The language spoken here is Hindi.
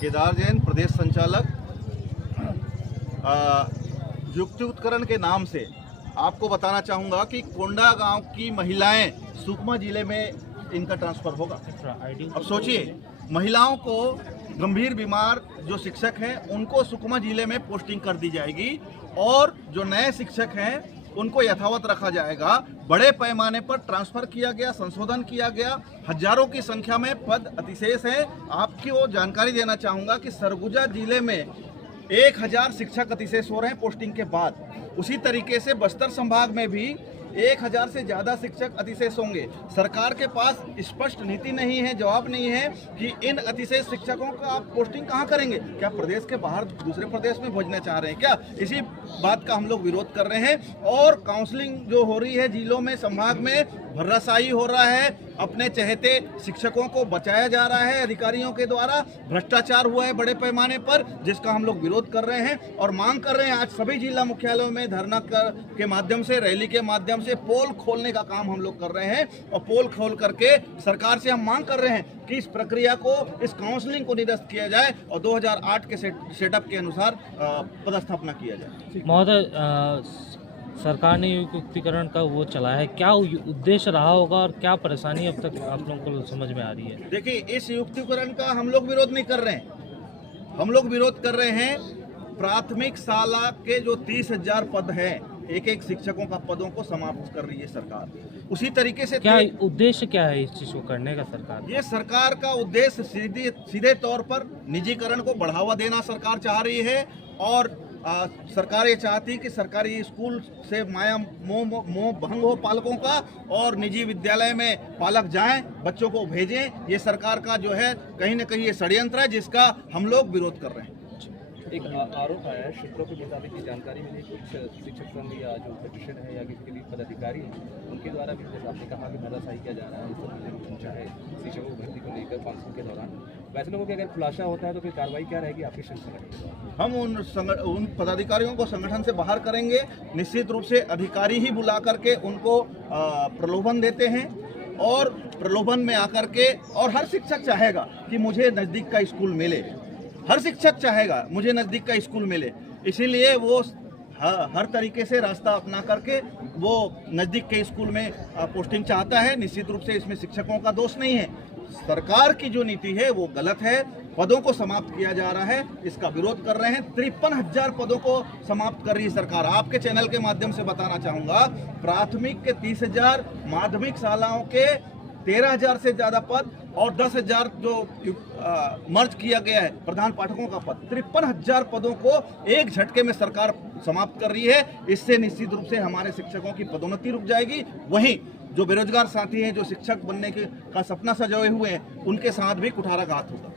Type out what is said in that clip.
केदार जैन, प्रदेश संचालक। युक्ति उत्करण के नाम से आपको बताना चाहूँगा कि कोंडा गांव की महिलाएं सुकमा जिले में इनका ट्रांसफ़र होगा। अब सोचिए, महिलाओं को गंभीर बीमार जो शिक्षक हैं उनको सुकमा जिले में पोस्टिंग कर दी जाएगी और जो नए शिक्षक हैं उनको यथावत रखा जाएगा। बड़े पैमाने पर ट्रांसफर किया गया, संशोधन किया गया, हजारों की संख्या में पद अतिशेष हैं। आपकी वो जानकारी देना चाहूँगा कि सरगुजा जिले में 1000 शिक्षक अतिशेष हो रहे हैं पोस्टिंग के बाद। उसी तरीके से बस्तर संभाग में भी 1000 से ज़्यादा शिक्षक अतिशेष होंगे। सरकार के पास स्पष्ट नीति नहीं है, जवाब नहीं है कि इन अतिशेष शिक्षकों का आप पोस्टिंग कहाँ करेंगे। क्या प्रदेश के बाहर दूसरे प्रदेश में भेजना चाह रहे हैं क्या? इसी बात का हम लोग विरोध कर रहे हैं। और काउंसलिंग जो हो रही है जिलों में, संभाग में, भर्राशाही हो रहा है। अपने चहेते शिक्षकों को बचाया जा रहा है अधिकारियों के द्वारा। भ्रष्टाचार हुआ है बड़े पैमाने पर, जिसका हम लोग विरोध कर रहे हैं और मांग कर रहे हैं। आज सभी जिला मुख्यालयों में धरना के माध्यम से, रैली के माध्यम से पोल खोलने का काम हम लोग कर रहे हैं और पोल खोल करके सरकार से हम मांग कर रहे हैं कि इस प्रक्रिया को, इस काउंसलिंग को निरस्त किया जाए और 2008 के सेटअप के अनुसार पदस्थापना किया जाए। महोदय, सरकार ने युक्तिकरण का वो चला है, क्या उद्देश्य रहा होगा और क्या परेशानी अब तक आप लोगों को समझ में आ रही है? देखिए, इस युक्तिकरण का हम लोग विरोध नहीं कर रहे हैं। हम लोग विरोध कर रहे हैं प्राथमिक शाला के जो 30,000 पद हैं, एक शिक्षकों का पदों को समाप्त कर रही है सरकार। उसी तरीके से क्या उद्देश्य क्या है इस चीज को करने का सरकार? ये सरकार का उद्देश्य सीधे तौर पर निजीकरण को बढ़ावा देना सरकार चाह रही है। और सरकार ये चाहती है कि सरकारी स्कूल से माया मोह भंग हो पालकों का और निजी विद्यालय में पालक जाएं, बच्चों को भेजें। ये सरकार का जो है कहीं न कहीं ये षड्यंत्र है, जिसका हम लोग विरोध कर रहे हैं। एक आरोप आया है, सूत्रों के मुताबिक की जानकारी मिली, कुछ शिक्षक संघ या जो पेटिशन है या किसी के लिए पदाधिकारी है उनके द्वारा भी, जैसे आपने कहा कि भर्राशाही किया जा रहा है चाहे शिक्षकों की भर्ती को लेकर काउंसिल के दौरान, वैसे लोगों की अगर खुलासा होता है तो फिर कार्रवाई क्या रहेगी आपके संगठन? हम उन पदाधिकारियों को संगठन से बाहर करेंगे। निश्चित रूप से अधिकारी ही बुला करके उनको प्रलोभन देते हैं और प्रलोभन में आकर के, और हर शिक्षक चाहेगा कि मुझे नज़दीक का स्कूल मिले, हर शिक्षक चाहेगा मुझे नज़दीक का स्कूल मिले, इसीलिए वो हर तरीके से रास्ता अपना करके वो नज़दीक के स्कूल में पोस्टिंग चाहता है। निश्चित रूप से इसमें शिक्षकों का दोष नहीं है। सरकार की जो नीति है वो गलत है। पदों को समाप्त किया जा रहा है, इसका विरोध कर रहे हैं। 53,000 पदों को समाप्त कर रही है सरकार। आपके चैनल के माध्यम से बताना चाहूँगा, प्राथमिक के 30,000, माध्यमिक शालाओं के 13,000 से ज़्यादा पद और 10,000 जो मर्ज किया गया है प्रधान पाठकों का पद, 53,000 पदों को एक झटके में सरकार समाप्त कर रही है। इससे निश्चित रूप से हमारे शिक्षकों की पदोन्नति रुक जाएगी। वहीं जो बेरोजगार साथी हैं, जो शिक्षक बनने का सपना सजाए हुए हैं, उनके साथ भी कुठाराघात होगा।